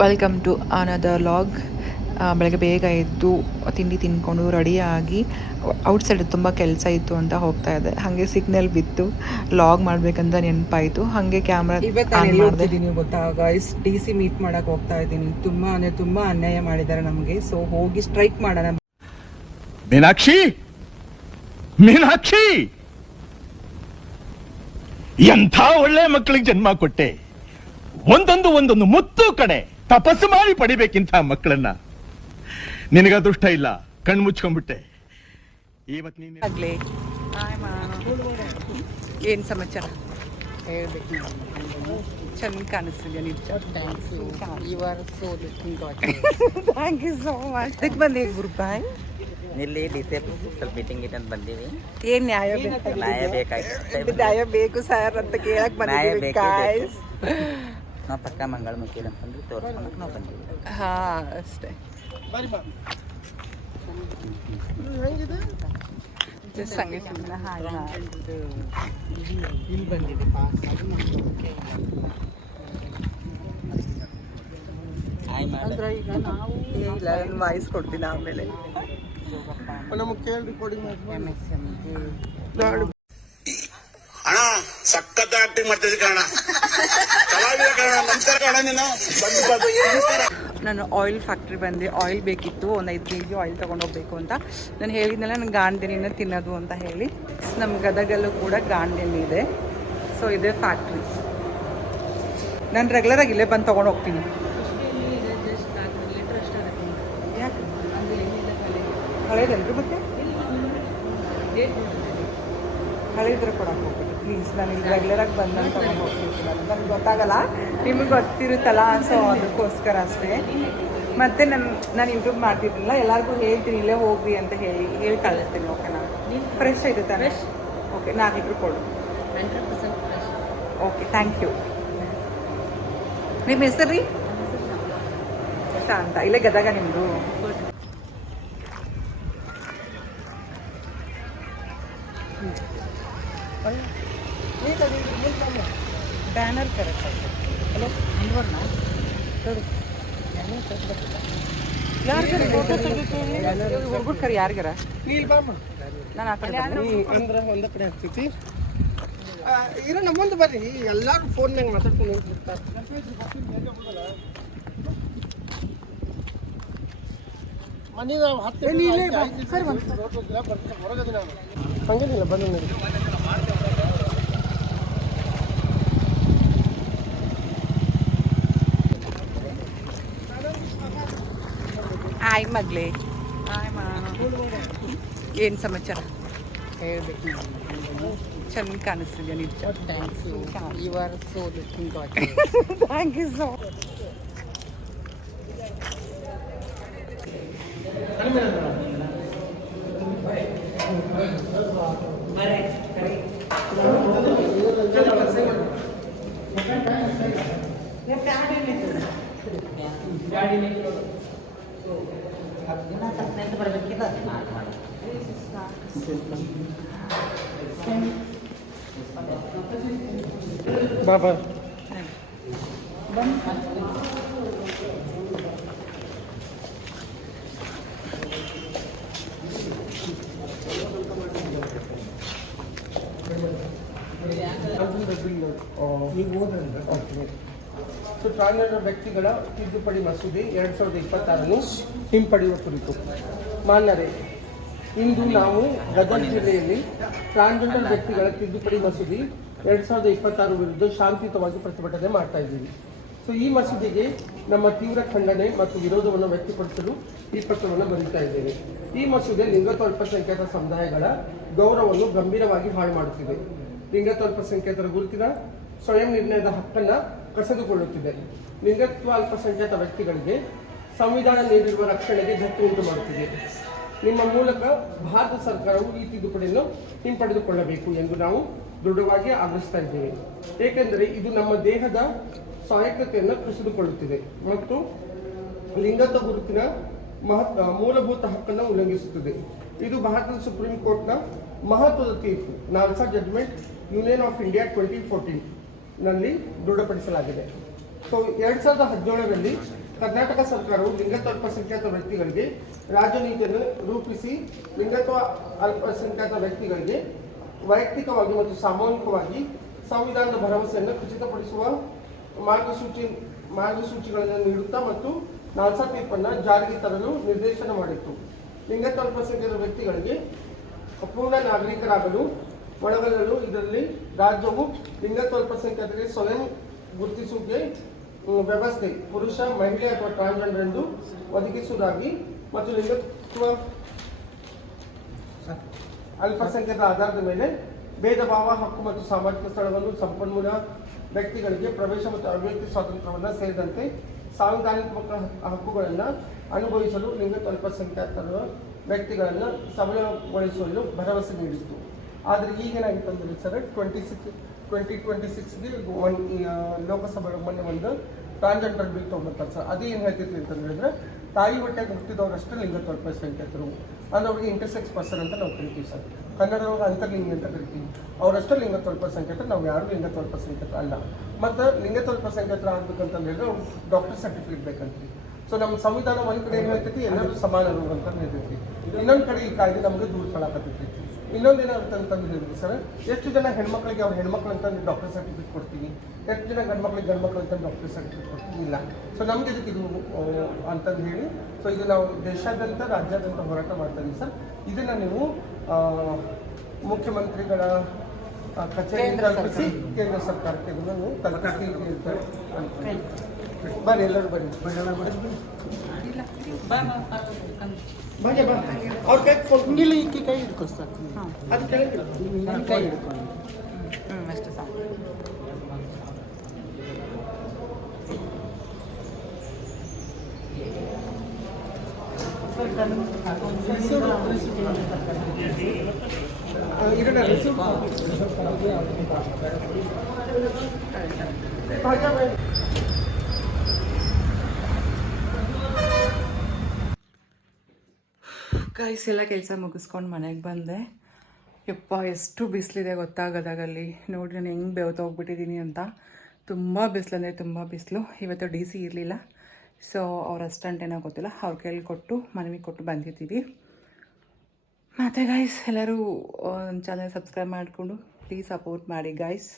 Welcome to another log. ಬೆಳಗ್ಗೆ ಬೇಗ ಎದ್ದು ತಿಂಡಿ ತಿಂದ್ಕೊಂಡು ರೆಡಿಯಾಗಿ ಔಟ್ಸೈಡ್ ತುಂಬ ಕೆಲಸ ಇತ್ತು ಅಂತ ಹೋಗ್ತಾ ಇದ್ದೆ. ಹಾಗೆ ಸಿಗ್ನಲ್ ಬಿತ್ತು, ಲಾಗ್ ಮಾಡಬೇಕಂತ ನೆನಪಾಯಿತು. ಹಾಗೆ ಕ್ಯಾಮ್ರಾ ಇವತ್ತು ಹೋಗ್ತಿದ್ದೀನಿ ಗೊತ್ತಾ ಗೈಸ್, DC ಮೀಟ್ ಮಾಡಕ್ಕೆ ಹೋಗ್ತಾ ಇದ್ದೀನಿ. ತುಂಬಾ ಅನ್ಯಾಯ ಮಾಡಿದ್ದಾರೆ ನಮಗೆ. ಸೊ ಹೋಗಿ ಸ್ಟ್ರೈಕ್ ಮಾಡೋಣ. ಮೀನಾಕ್ಷಿ, ಮೀನಾಕ್ಷಿ, ಎಂಥ ಒಳ್ಳೆ ಮಕ್ಕಳಿಗೆ ಜನ್ಮ ಕೊಟ್ಟೆ. ಒಂದೊಂದು ಮುತ್ತು ಕಡೆ ತಪಸ್ಸು ಮಾಡಿ ಪಡಿಬೇಕಿಂತ ಮಕ್ಕಳನ್ನ. ನಿನಗ ಅದೃಷ್ಟ ಇಲ್ಲ, ಕಣ್ಣು ಮುಚ್ಕೊಂಡ್ಬಿಟ್ಟೆ. ಇವತ್ತು ಆಗ್ಲೇ ಏನ್ ಸಮಾಚಾರ ಹೇಳ್ಬೇಕು. ಚೆನ್ನಾಗಿ ಕಾಣಿಸ್ತಿದ್ಯಾ ನಿಜ. Thank you so much. ಇದಕ್ಕೆ ಬಂದೆ ಗುರುಬಾಯ್ ಇಲ್ಲಿ ಡಿಸೆಪ್ ಸ್ವಲ್ಪ ಮೀಟಿಂಗ್ ಅಂತ ಬಂದೀವಿ. ಏನ್ ನ್ಯಾಯ ನ್ಯಾಯ ಬೇಕು ಸರ್ ಅಂತ ಕೇಳಕ್ ಬಂದಿದ್ದೀವಿ ಗಾಯ್ಸ್. ನಾವು ಪಕ್ಕ ಮಂಗಳಮುಖಿ ಅಂತಂದ್ರೆ ತೋರಿಸ್ಕೊಳಕ್ಕೆ ನಾವು ಬಂದೀವಿ. ಹಾ ಅಷ್ಟೇ. ಜಸ್ಟ್ ಹಂಗೆ ಸುಮ್ಮನೆ ಇಲ್ಲಿ ಬಂದಿದೆ ಅಂದ್ರೆ ಈಗ ನಾವು ಇಲ್ಲ ವಾಯ್ಸ್ ಕೊಡ್ತೀನಿ ಆಮೇಲೆ. ಅಣ್ಣ ಸಖತ್ ಆಕ್ಟಿಂಗ್ ಮಾಡ್ತಿದ್ದೆ ಕಣ, ಕಲಾವಿದ ಕಣ, ನಮಸ್ಕಾರ ಕಣ. ನೀನು ನಾನು ಆಯಿಲ್ ಫ್ಯಾಕ್ಟ್ರಿ ಬಂದೆ. ಆಯಿಲ್ ಬೇಕಿತ್ತು, ಒಂದು 5 kg ಆಯಿಲ್ ತೊಗೊಂಡೋಗ್ಬೇಕು ಅಂತ. ನಾನು ಹೇಳಿದ್ನಲ್ಲ ನಾನು ಗಾಂಡೆಣ್ಣೆನ ತಿನ್ನೋದು ಅಂತ ಹೇಳಿ. ನಮ್ಮ ಗದಗಲ್ಲೂ ಕೂಡ ಗಾಂಡೆಣ್ಣೆ ಇದೆ. ಸೊ ಇದೇ ಫ್ಯಾಕ್ಟ್ರಿ. ನಾನು ರೆಗ್ಯುಲರಾಗಿ ಇಲ್ಲೇ ಬಂದು ತೊಗೊಂಡು ಹೋಗ್ತೀನಿ. ಯಾಕೆ ಹಳೇದಲ್ರಿ? ಮತ್ತೆ ಹಳೇದ್ರೆ ಕೊಡಕ್ಕೆ ಹೋಗ್ಬೇಕು ಪ್ಲೀಸ್. ನಾನು ಇಲ್ಲಿ ರೆಗ್ಯುಲರಾಗಿ ಬಂದಂಗೆ ತೊಗೊಂಡು ಹೋಗ್ತೀನಿ. ನನಗೆ ಗೊತ್ತಾಗಲ್ಲ, ನಿಮಗೆ ಗೊತ್ತಿರುತ್ತಲ್ಲ. ಸೊ ಅದಕ್ಕೋಸ್ಕರ ಅಷ್ಟೇ. ಮತ್ತು ನಾನು ಯೂಟ್ಯೂಬ್ ಮಾಡ್ತಿದ್ದೀನಲ್ಲ, ಎಲ್ಲರಿಗೂ ಹೇಳ್ತೀನಿ ಇಲ್ಲೇ ಹೋಗ್ರಿ ಅಂತ ಹೇಳಿ ಕಳಿಸ್ತೀನಿ. ಓಕೆನಾ? ಫ್ರೆಶ್ ಇರುತ್ತೆ. ಓಕೆ, 4 ಲೀಟ್ರ್ ಕೊಡು. 100% ಫ್ರೆಶ್. Okay, thank you. ನಿಮ್ಮ ಹೆಸರು ರೀ? ಅಂತ. ಇಲ್ಲೇ ಗದಗ ನಿಮ್ಮದು? Banner correct. ಹಲೋ, ಯಾರಿಗಾರ ಹುಡುಗರು ಕರಿ ಯಾರಿಗಾರ ನಾನು ಆ ಕಡೆ ಅಂದ್ರೆ ಒಂದ ಕಡೆ ಆಗ್ತೈತಿ. ಇರೋ ನಮ್ಮೊಂದು ಬರ್ರಿ, ಎಲ್ಲಾರು ಫೋನ್ಯಾಗ ಮಾತಾಡ್ಕೊಂಡು ಹೋಗ್ಬಿಡ್ತಾರೆ. ಮನೆಯ 10 ಹೊರಗದಿನ ಹಂಗೇನಿಲ್ಲ, ಬಂದು ನೋಡಿ. ಆಯ್ ಮಗ್ಲೇ, ಏನು ಸಮಾಚಾರ ಹೇಳ್ಬೇಕು. ಚೆನ್ನಾಗಿ ಕಾಣಿಸ್ತಿದ್ಯಾ ನಿಜ. ಥ್ಯಾಂಕ್ ಯು ಸೋ ಬಾಬಾ ಟ್ರಾನ್ಸ್ಜೆಂಡರ್ ವ್ಯಕ್ತಿಗಳ ತಿದ್ದುಪಡಿ ಮಸೂದೆ 2026 ಹಿಂಪಡೆಯುವ ಕುರಿತು. ಮಾನ್ಯರೇ, ಇಂದು ನಾವು ಗದಗ ಜಿಲ್ಲೆಯಲ್ಲಿ ಟ್ರಾನ್ಸ್ಜೆಂಡರ್ ವ್ಯಕ್ತಿಗಳ ತಿದ್ದುಪಡಿ ಮಸೂದೆ 2026 ವಿರುದ್ಧ ಶಾಂತಿಯುತವಾಗಿ ಪ್ರತಿಭಟನೆ ಮಾಡ್ತಾ ಇದ್ದೀವಿ. ಸೊ ಈ ಮಸೂದೆಗೆ ನಮ್ಮ ತೀವ್ರ ಖಂಡನೆ ಮತ್ತು ವಿರೋಧವನ್ನು ವ್ಯಕ್ತಪಡಿಸಲು ಈ ಪತ್ರವನ್ನು ಬರೀತಾ ಇದ್ದೇವೆ. ಈ ಮಸೂದೆ ಲಿಂಗತ್ವ ಅಲ್ಪಸಂಖ್ಯಾತ ಸಮುದಾಯಗಳ ಗೌರವವನ್ನು ಗಂಭೀರವಾಗಿ ಹಾಳು ಮಾಡುತ್ತಿದೆ. ಲಿಂಗತ್ವ ಅಲ್ಪಸಂಖ್ಯಾತರ ಗುರುತಿನ ಸ್ವಯಂ ನಿರ್ಣಯದ ಹಕ್ಕನ್ನು ಕಸಿದುಕೊಳ್ಳುತ್ತಿದೆ. ಲಿಂಗತ್ವ ಅಲ್ಪಸಂಖ್ಯಾತ ವ್ಯಕ್ತಿಗಳಿಗೆ ಸಂವಿಧಾನ ನೀಡಿರುವ ರಕ್ಷಣೆಗೆ ಧಕ್ಕೆ ಉಂಟು ಮಾಡುತ್ತಿದೆ. ನಿಮ್ಮ ಮೂಲಕ ಭಾರತ ಸರ್ಕಾರವು ಈ ತಿದ್ದುಪಡಿಯನ್ನು ಹಿಂಪಡೆದುಕೊಳ್ಳಬೇಕು ಎಂದು ನಾವು ದೃಢವಾಗಿ ಆಗ್ರಹಿಸ್ತಾ ಇದ್ದೇವೆ. ಏಕೆಂದರೆ ಇದು ನಮ್ಮ ದೇಹದ ಸ್ವಾಯತ್ತತೆಯನ್ನು ಕಸಿದುಕೊಳ್ಳುತ್ತಿದೆ ಮತ್ತು ಲಿಂಗತ್ವ ಗುರುತಿನ ಮೂಲಭೂತ ಹಕ್ಕನ್ನು ಉಲ್ಲಂಘಿಸುತ್ತದೆ. ಇದು ಭಾರತದ ಸುಪ್ರೀಂ ಕೋರ್ಟ್ನ ಮಹತ್ವದ ತೀರ್ಪು NALSA judgment union of India 2014 ನಲ್ಲಿ ದೃಢಪಡಿಸಲಾಗಿದೆ. ಸೊ 2017ರಲ್ಲಿ ಕರ್ನಾಟಕ ಸರ್ಕಾರವು ಲಿಂಗತ್ವ ಅಲ್ಪಸಂಖ್ಯಾತ ವ್ಯಕ್ತಿಗಳಿಗೆ ರಾಜ್ಯ ನೀತಿಯನ್ನು ರೂಪಿಸಿ ಲಿಂಗತ್ವ ಅಲ್ಪಸಂಖ್ಯಾತ ವ್ಯಕ್ತಿಗಳಿಗೆ ವೈಯಕ್ತಿಕವಾಗಿ ಮತ್ತು ಸಾಮೂಹಿಕವಾಗಿ ಸಂವಿಧಾನದ ಭರವಸೆಯನ್ನು ಖಚಿತಪಡಿಸುವ ಮಾರ್ಗಸೂಚಿಗಳನ್ನು ನೀಡುತ್ತಾ ಮತ್ತು ನಾಲ್ಸಾ ತೀರ್ಪನ್ನು ಜಾರಿಗೆ ತರಲು ನಿರ್ದೇಶನ ಮಾಡಿತ್ತು. ಲಿಂಗತ್ವ ಅಲ್ಪಸಂಖ್ಯಾತ ವ್ಯಕ್ತಿಗಳಿಗೆ ಪೂರ್ಣ ನಾಗರಿಕರಾಗಲು ಒಳಗೊಳ್ಳಲು ಇದರಲ್ಲಿ ರಾಜ್ಯವು ಲಿಂಗತ್ವ ಅಲ್ಪಸಂಖ್ಯಾತರಿಗೆ ಸ್ವಯಂ ಗುರುತಿಸುವಿಕೆ ವ್ಯವಸ್ಥೆ ಪುರುಷ, ಮಹಿಳೆ ಅಥವಾ ಟ್ರಾನ್ಸ್ಜೆಂಡರ್ ಎಂದು ಒದಗಿಸುವುದಾಗಿ ಮತ್ತು ಲಿಂಗತ್ವ ಅಲ್ಪಸಂಖ್ಯಾತರ ಆಧಾರದ ಮೇಲೆ ಭೇದ ಭಾವ, ಹಕ್ಕು ಮತ್ತು ಸಾಮಾಜಿಕ ಸ್ಥಳವನ್ನು ಸಂಪನ್ಮೂಲ ವ್ಯಕ್ತಿಗಳಿಗೆ ಪ್ರವೇಶ ಮತ್ತು ಅಭಿವ್ಯಕ್ತಿ ಸ್ವಾತಂತ್ರ್ಯವನ್ನು ಸೇರಿದಂತೆ ಸಾಂವಿಧಾನಿಕ ಹಕ್ಕುಗಳನ್ನು ಅನುಭವಿಸಲು ಲಿಂಗತ್ವ ಅಲ್ಪಸಂಖ್ಯಾತರ ವ್ಯಕ್ತಿಗಳನ್ನು ಸಬಲಗೊಳಿಸಲು ಭರವಸೆ ನೀಡಿತ್ತು. ಆದರೆ ಈಗೇನಾಗಿತ್ತು ಅಂದರೆ ಸರ್ 2026ಗೆ ಲೋಕಸಭೆ ಮೊನ್ನೆ ಒಂದು ಟ್ರಾನ್ಸ್ಜೆಂಡರ್ ಬಿಲ್ ತೊಗೊಂಡ್ಬರ್ತಾರೆ ಸರ್. ಅದು ಏನು ಹೇಳ್ತಿತ್ತು ಅಂತಂದ್ರೆ ಹೇಳಿದ್ರೆ ತಾಯಿ ಹೊಟ್ಟೆಗೆ ಹುಟ್ಟಿದವರಷ್ಟು ಲಿಂಗತ್ವ ಅಲ್ಪಸಂಖ್ಯಾತರು ಅಂದ್ರೆ ಅವ್ರಿಗೆ ಇಂಟರ್ಸೆಕ್ಸ್ ಪರ್ಸನ್ ಅಂತ ನಾವು ಕರಿತೀವಿ ಸರ್. ಕನ್ನಡದವ್ರಿಗೆ ಅಂತರ್ಲಿಂಗಿ ಅಂತ ಕರಿತೀವಿ. ಅವರಷ್ಟು ಲಿಂಗತ್ವ ಅಲ್ಪಸಂಖ್ಯಾತರು, ನಾವು ಯಾರು ಲಿಂಗತ್ವ ಅಲ್ಪಸಂಖ್ಯಾತರು ಅಲ್ಲ. ಮತ್ತು ಲಿಂಗತ್ವ ಅಲ್ಪಸಂಖ್ಯಾತರು ಆಗ್ಬೇಕಂತ ಹೇಳಿದ್ರೆ ಅವ್ರು ಡಾಕ್ಟರ್ ಸರ್ಟಿಫಿಕೇಟ್ ಬೇಕಂತೀವಿ. ಸೊ ನಮ್ಮ ಸಂವಿಧಾನ ಒಂದು ಕಡೆ ಏನು ಹೇಳ್ತೈತಿ ಎಲ್ಲರೂ ಸಮಾನರು ಅಂತ ಹೇಳ್ತೈತಿ. ಇನ್ನೊಂದು ಕಡೆ ಈ ಕಾಯ್ದೆ ನಮಗೆ ದೂರ ತಳಕತ್ತೈತಿ. ಇನ್ನೊಂದು ಏನಾಗುತ್ತೆ ಅಂತಂದು ಹೇಳಿದ್ವಿ ಸರ್, ಎಷ್ಟು ಜನ ಹೆಣ್ಮಕ್ಳಿಗೆ ಅವ್ರ ಹೆಣ್ಮಕ್ಳು ಅಂತಂದು ಡಾಕ್ಟರ್ ಸರ್ಟಿಫಿಕೇಟ್ ಕೊಡ್ತೀವಿ, ಎಷ್ಟು ಜನ ಗಂಡ್ಮಕ್ಳಿಗೆ ಗಂಡ್ಮಕ್ಳು ಅಂತ ಡಾಕ್ಟರ್ ಸರ್ಟಿಫಿಕೇಟ್ ಕೊಡ್ತೀವಿ ಇಲ್ಲ. ಸೊ ನಮ್ಗೆ ಇದಕ್ಕೆ ಇದು ಅಂತಂದು ಹೇಳಿ ಸೊ ಇದು ನಾವು ದೇಶಾದ್ಯಂತ ರಾಜ್ಯಾದ್ಯಂತ ಹೋರಾಟ ಮಾಡ್ತಾ ಇದ್ದೀವಿ ಸರ್. ಇದನ್ನು ನೀವು ಮುಖ್ಯಮಂತ್ರಿಗಳ ಕಚೇರಿಯಿಂದ ತಲುಪಿಸಿ ಕೇಂದ್ರ ಸರ್ಕಾರಕ್ಕೆ ಇದನ್ನು ತಲುಪಿಸಿ ಬರ್ರಿ ಎಲ್ಲರೂ ಬರ್ರಿ ಅವ್ರ ಕೈ ಹಿಡ್ಕೊ ಸರ್. ಅದು ಕೆಳಗೆ ಕೈ ಹಿಡ್ಕೊಂಡು ಅಷ್ಟು ಸಾಕು. ಗೈಸ್ ಎಲ್ಲ ಕೆಲಸ ಮುಗಿಸ್ಕೊಂಡು ಮನೆಗೆ ಬಂದೆ. ಯಪ್ಪ ಎಷ್ಟು ಬಿಸಿಲಿದೆ ಗೊತ್ತಾಗದಾಗಲ್ಲಿ ನೋಡಿ ನಾನು ಹೆಂಗೆ ಬೆವತ ಹೋಗ್ಬಿಟ್ಟಿದ್ದೀನಿ ಅಂತ. ತುಂಬ ಬಿಸಿಲಂದರೆ ತುಂಬ ಬಿಸಿಲು. ಇವತ್ತು DC ಇರಲಿಲ್ಲ, ಸೊ ಅವ್ರ ಅಸ್ಟೆಂಟ್ ಏನೋ ಗೊತ್ತಿಲ್ಲ, ಅವ್ರ ಕೈಲಿ ಕೊಟ್ಟು ಮನವಿ ಕೊಟ್ಟು ಬಂದಿದ್ದೀವಿ. ಮತ್ತು ಗೈಸ್ ಎಲ್ಲರೂ ಚಾನಲ್ ಸಬ್ಸ್ಕ್ರೈಬ್ ಮಾಡಿಕೊಂಡು ಪ್ಲೀಸ್ ಸಪೋರ್ಟ್ ಮಾಡಿ ಗೈಸ್.